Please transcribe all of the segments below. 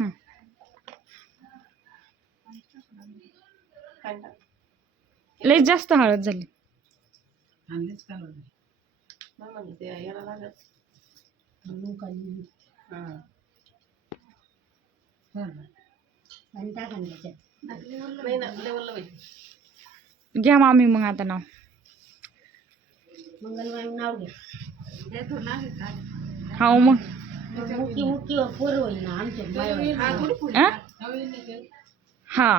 हं. लय जास्त हळद झाली. घ्या मामी मग आता नाव. नाव घ्या. हाव मग पोर होईल ना आमच्या. हा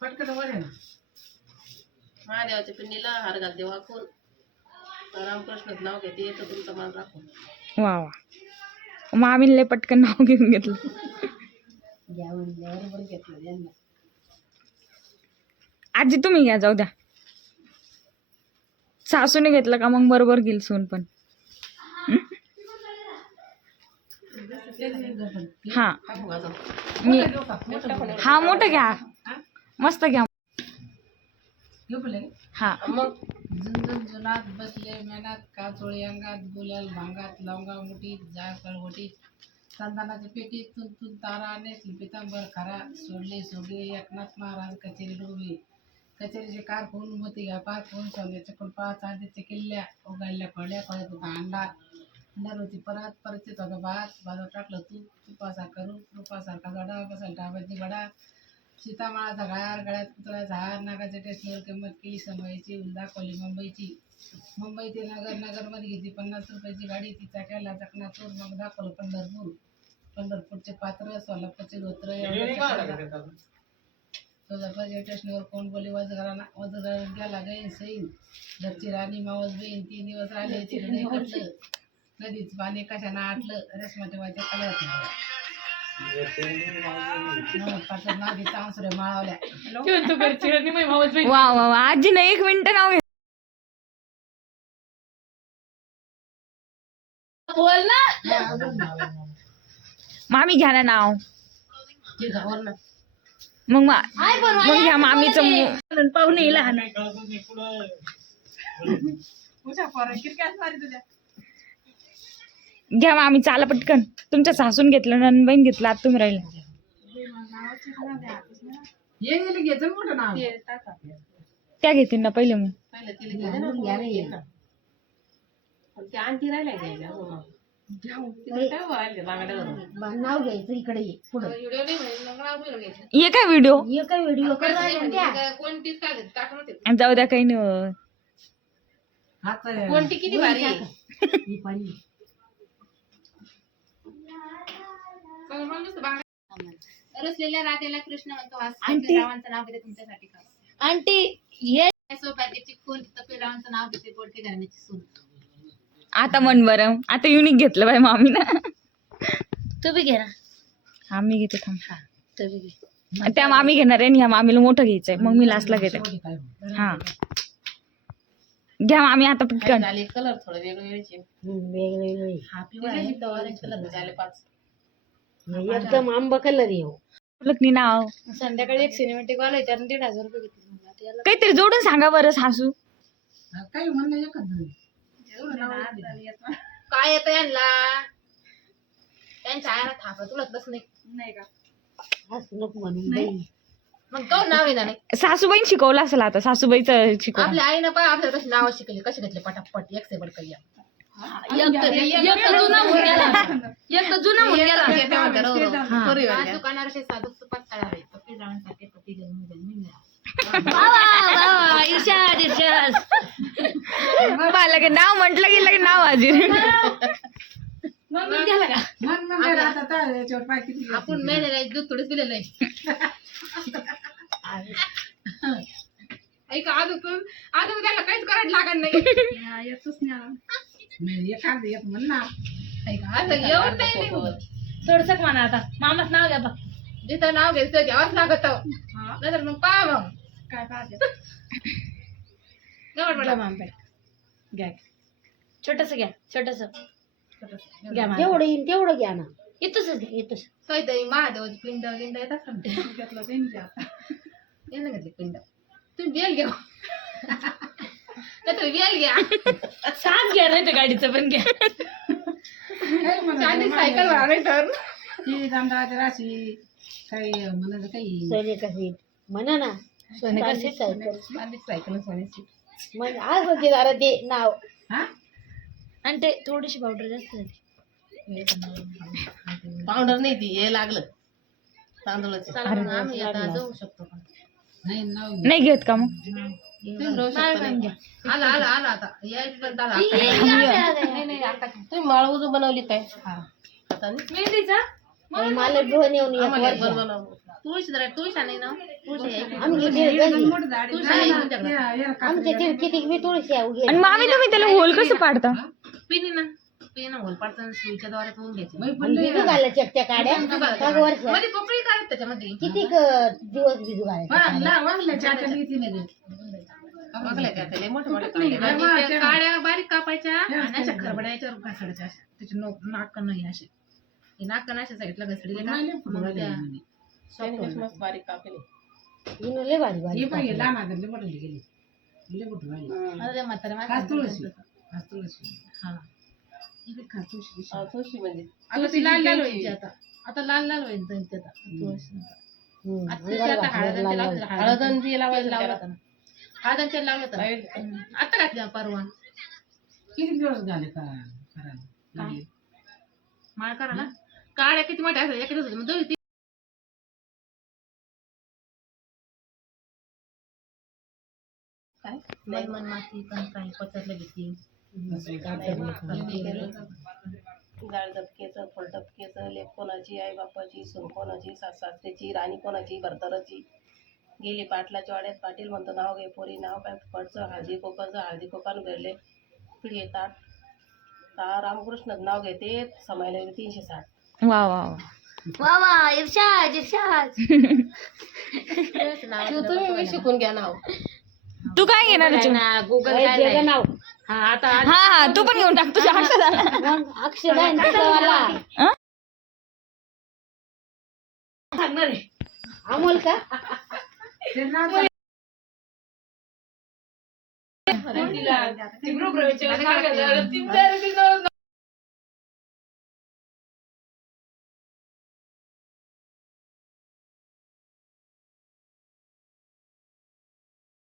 पटकन वर आहे ना. महादेवाच्या पिंडीला हार घालते वाकून रामकृष्णाचं नाव घेते येतं तुमचं मान राखून. वा वा. मामीने पटकन नाव घेऊन घेतलं. घ्या म्हणल्यावर घेतलं त्यांना. आजी तुम्ही घ्या, जाऊ द्या. सासूने घेतलं का मग बरोबर घेईल सून पण. हा मी हा मोठं घ्या, मस्त घ्या. हा मग झुंझुन जुनात बसले मेनात काचोळी अंगात गुलाल भांगात लवंगा मुठीत जाळ कळवटीत संतानाच्या पेटीत तुंतून तारा नेसली पितांबर खरा सोडले सोडले एकनाथ महाराज कचेरी डोबी कचेरीचे कार फोन मोती घ्या पार फोन सोन्याचे कुलपा चांदीचे किल्ल्या उगाडल्या फळल्या फळत होता अंडा अंडार होती परत परतीत होता भात भाजत टाकलं तूप तुपासारखा रूप रूपासारखा गडा बसायला डाबाची गडा सीतामाळाचा घार गळ्यात पुतळ्याचा हार नागाच्या टेस्टवर किंमत केली समयची दाखवली मुंबईची मुंबई ते नगरमध्ये घेतली 50 रुपयाची गाडी तिचा केला चकनाचूर मग दाखवलं पंढरपूर पंढरपूरचे पात्र सोलापूरचे धोत्र सोलापूरच्या स्टेशनवर कोण बोली वजघराला गेला गैन सैन घरची राणी मावस बहीण 3 दिवस राहिले तिकडे कटलं नदीच पाणी कशानं आटलं रेशमाच्या वाच्या कलर वा वा वा. आजी ना 1 मिनिट नाव घ्या. बोल ना मामी घ्या ना नाव. मग घ्या मामीचं. पाहुणे लहान घ्या मामी चाला पटकन. तुमच्या सासून घेतलं ननबाईन घेतलं आता तुम्ही राहिलं. मोठं नाव त्या घेतील ना पहिले मग. नाव घ्यायचं इकडे पुढे ये काय व्हिडिओ कोणतीच जाऊ द्या काही नाही. कोणती किती भारी रसलेल्या राधेला कृष्ण म्हणतो रावांचं नाव घेते तुमच्यासाठी का आंटी ये सौभाग्याची खून रावांचं नाव घेते बोडके घराण्याची सून. आता मन बरं आता युनिक घेतलं बाई मामी ना. तुम्ही घे ना. हा मी घेते थांब. तुम्ही घे. त्या मामी घेणार आहे आणि ह्या मामीला मोठं घ्यायचंय मग मी लास्टला घेते. हा घ्या मामी आता पटकन. कलर थोडं वेगवेगळे हा पिवळा ऑरेंज कलर झाले 5 एकदम आंबा कलर येऊ नाही नाव. संध्याकाळी एक सिनेमॅटिक वाला त्यानं 1,500 रुपये घेतले. काहीतरी जोडून सांगा बरं सासू. काही म्हणलं काय येतं यांना त्यांच्या आयाला थापा तुलाच बस नाही का मग तो नाव आहे ना नाही. सासूबाईन शिकवलं असेल आता. सासूबाईचं शिकवलं. आपल्या आईनं पण आपल्याला कशी नाव शिकली कशी घेतले पटापट एक से बडकरी दुकानावर साधू तुपात तळावे पपी रावणसारखे पती जन्म मला की नाव म्हटलं गेलं की नाव हाजीर. आपण मेलेला दूध थोडंच दिलेलं आहे. ऐका अजून त्याला काहीच करायला लागत नाही. थोडस म्हणा आता मामाच नाव घ्या बघ. जिथं नाव घ्यायचं घ्यावंच लागत नंतर मग पहा मग काय पाहते घ्या छोटस घ्या छोटस तेवढं येईन तेवढं घ्या ना. येतच घ्या येतच. काहीतरी महादेवाची पिंड गिंड येतात का घेतलं घेतली पिंड तुम्ही बेल घ्या तरी वेल घ्या साथ घ्या नाही तर गाडीचं पण घ्या. आणि सायकल वाढाय तर ती तांदळाची राशी काही म्हणायचं काही सोनेका सीट म्हणा ना. सोनेका चांदी सीट. सायकल सायकल सोन्याची मग आज होते जरा ते नाव. हा आणि ते थोडीशी पावडर जास्त झाली. पावडर नाही ती हे लागलं तांदूळाचं आम्ही आता जाऊ शकतो का नाही नाही घेत का मग? आला आला आला आता यायपर्यंत आला नाही नाही आता तुम्ही माळवून बनवली काय आता मेहंदीचा मला घेऊन येऊन एक वर्ष तुळशी जरा तुळशी नाही ना तुळशी आमची आमच्या ते किती बी तुळशी आहे उगे. आणि मामी तुम्ही त्याला होल कसं पाडता? पिनी ना पिना होल पाडताना सुईच्या द्वारे होऊन घ्यायचे भिजू घालायला चकत्या काड्या मग वर्ष मध्ये पोकळी काढत त्याच्यामध्ये किती दिवस भिजू घालायचे मोठे मोठे काड्या बारीक कापायच्या आणि अशा खरबड्या याच्यावर घासायच्या अशा त्याचे नाक नाही असे हे नाक अशा साईडला घसडले बारीक कापले लय भारी भारी लाल लाल व्हायची आता लाल लाल व्हायचं आता हळद आणि ते लावायला लावलं होतं हळद आणि तेल लावलं होतं आता घातली परवा किती दिवस झाले का माळ करा ना काड्या किती मोठ्या असायच्या एका दिवसात मग दोन काय मन माती पण काही पचरलं घेतली जाळ डबकेचं फळ डबकेचं लेप कोणाची आई बापाची सून कोणाची सासऱ्याची राणी कोणाची भरतराची गेली पाटलाच्या वाड्यात पाटील म्हणतो नाव घे पोरी नाव काय पडचं हळदी कोपानं भरले पिढी ताट रामकृष्ण नाव घेते समायला 360 वा वा वा. वा वा इर्षाद इर्षाद. तुम्ही शिकून घ्या नाव तू काय घेणार आहे चिमू? गुगल नाव आता हा हा तू पण घेऊन टाक तुझ्या हातात आला. मग अक्षर आहे ना त्याच्यावाला. सांगणार आहे. अमोल का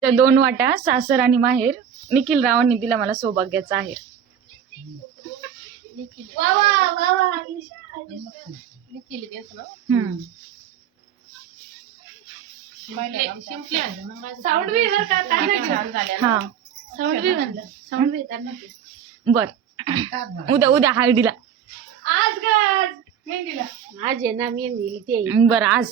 त्या 2 वाट्या सासर आणि माहेर निखिल रावांनी दिला मला सौभाग्याचा आहे. वा वा वा वा साऊंड बी हा बर उद्या हळदीला आज आहे ना मी ते बर आज